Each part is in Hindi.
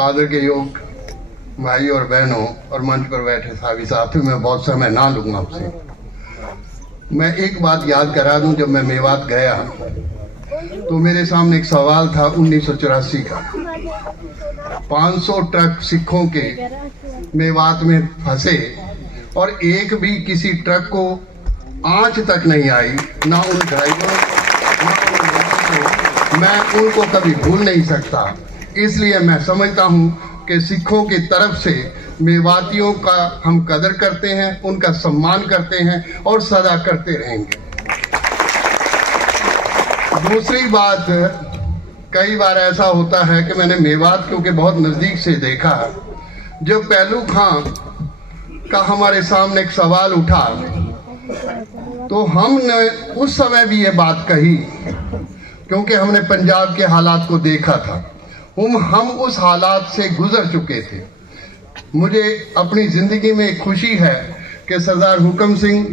आदर के योग भाई और बहनों और मंच पर बैठे साथी साथियों, मैं बहुत समय ना लूँगा आपसे। मैं एक बात याद करा दूं, जब मैं मेवात गया तो मेरे सामने एक सवाल था 1984 का। 500 ट्रक सिखों के मेवात में फंसे और एक भी किसी ट्रक को आंच तक नहीं आई, ना उन ड्राइवरों ना उन लोगों को मैं उनको कभी भूल नहीं सकता। इसलिए मैं समझता हूँ कि सिखों की तरफ से मेवातियों का हम कदर करते हैं, उनका सम्मान करते हैं और सदा करते रहेंगे। दूसरी बात, कई बार ऐसा होता है कि मैंने मेवात क्योंकि बहुत नज़दीक से देखा, जब पहलू खां का हमारे सामने एक सवाल उठा तो हमने उस समय भी ये बात कही, क्योंकि हमने पंजाब के हालात को देखा था। हम उस हालात से गुजर चुके थे। मुझे अपनी ज़िंदगी में एक खुशी है कि सरदार हुकम सिंह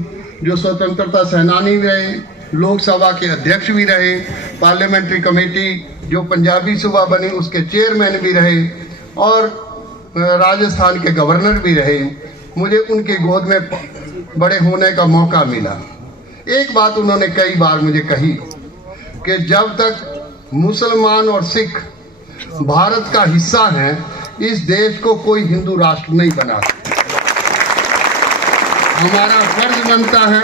जो स्वतंत्रता सेनानी भी रहे, लोकसभा के अध्यक्ष भी रहे, पार्लियामेंट्री कमेटी जो पंजाबी सूबा बनी उसके चेयरमैन भी रहे और राजस्थान के गवर्नर भी रहे। मुझे उनके गोद में बड़े होने का मौका मिला। एक बात उन्होंने कई बार मुझे कही कि जब तक मुसलमान और सिख भारत का हिस्सा है, इस देश को कोई हिंदू राष्ट्र नहीं बना सकता। हमारा फर्ज बनता है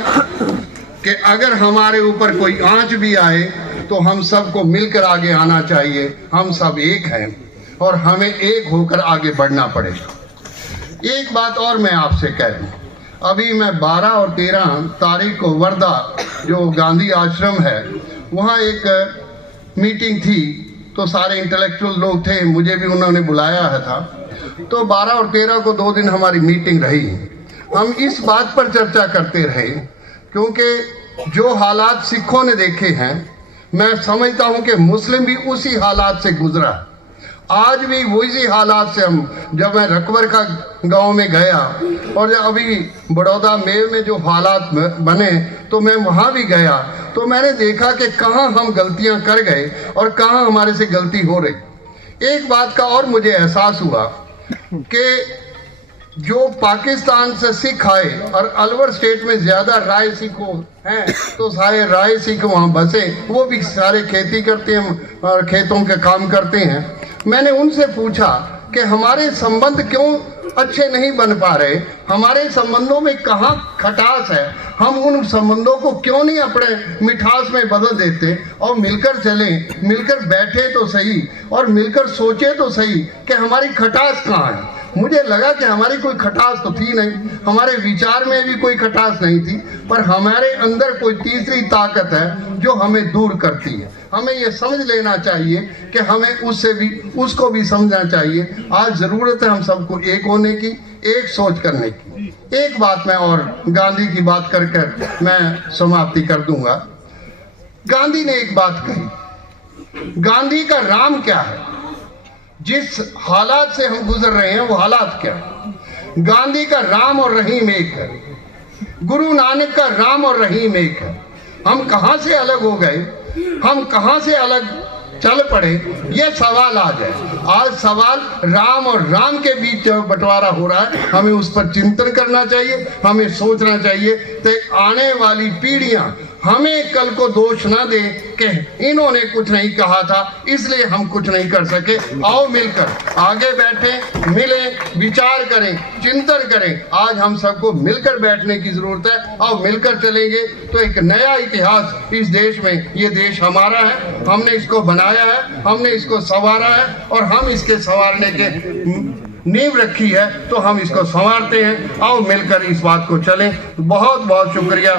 कि अगर हमारे ऊपर कोई आंच भी आए तो हम सबको मिलकर आगे आना चाहिए। हम सब एक हैं और हमें एक होकर आगे बढ़ना पड़ेगा। एक बात और मैं आपसे कह दूं, अभी मैं 12 और 13 तारीख को वर्धा जो गांधी आश्रम है वहाँ एक मीटिंग थी, तो सारे इंटेलेक्चुअल लोग थे, मुझे भी उन्होंने बुलाया था। तो 12 और 13 को 2 दिन हमारी मीटिंग रही। हम इस बात पर चर्चा करते रहे क्योंकि जो हालात सिखों ने देखे हैं, मैं समझता हूं कि मुस्लिम भी उसी हालात से गुजरा। आज भी वही हालात से हम, जब मैं रकबर का गांव में गया और अभी बड़ौदा मेव में जो हालात बने तो मैं वहां भी गया, तो मैंने देखा कि कहां हम गलतियां कर गए और कहां हमारे से गलती हो रही। एक बात का और मुझे एहसास हुआ कि जो पाकिस्तान से सिख आए और अलवर स्टेट में ज्यादा राय सिख हैं, तो सारे राय सिख वहाँ बसे, वो भी सारे खेती करते हैं और खेतों के काम करते हैं। मैंने उनसे पूछा कि हमारे संबंध क्यों अच्छे नहीं बन पा रहे, हमारे संबंधों में कहाँ खटास है, हम उन संबंधों को क्यों नहीं अपने मिठास में बदल देते और मिलकर चलें, मिलकर बैठे तो सही और मिलकर सोचे तो सही कि हमारी खटास कहाँ है। मुझे लगा कि हमारी कोई खटास तो थी नहीं, हमारे विचार में भी कोई खटास नहीं थी, पर हमारे अंदर कोई तीसरी ताकत है जो हमें दूर करती है। हमें ये समझ लेना चाहिए कि हमें उसको भी समझना चाहिए। आज ज़रूरत है हम सबको एक होने की, एक सोच करने की। एक बात मैं और गांधी की बात कर मैं समाप्ति कर दूंगा। गांधी ने एक बात कही, गांधी का राम क्या है, जिस हालात से हम गुजर रहे हैं वो हालात क्या है। गांधी का राम और रहीम एक है, गुरु नानक का राम और रहीम एक है। हम कहां से अलग हो गए, हम कहां से अलग चल पड़े, ये सवाल आज है। आज सवाल राम और राम के बीच बंटवारा हो रहा है, हमें उस पर चिंतन करना चाहिए, हमें सोचना चाहिए कि आने वाली पीढ़ियां हमें कल को दोष ना दे कि इन्होंने कुछ नहीं कहा था इसलिए हम कुछ नहीं कर सके। आओ मिलकर आगे बैठे, मिलें, विचार करें, चिंतन करें। आज हम सबको मिलकर बैठने की जरूरत है। आओ मिलकर चलेंगे तो एक नया इतिहास इस देश में, ये देश हमारा है, हमने इसको बनाया है, हमने इसको संवारा है और हम इसके संवारने के नींव रखी है तो हम इसको संवारते हैं। आओ मिलकर इस बात को चलें। बहुत बहुत शुक्रिया।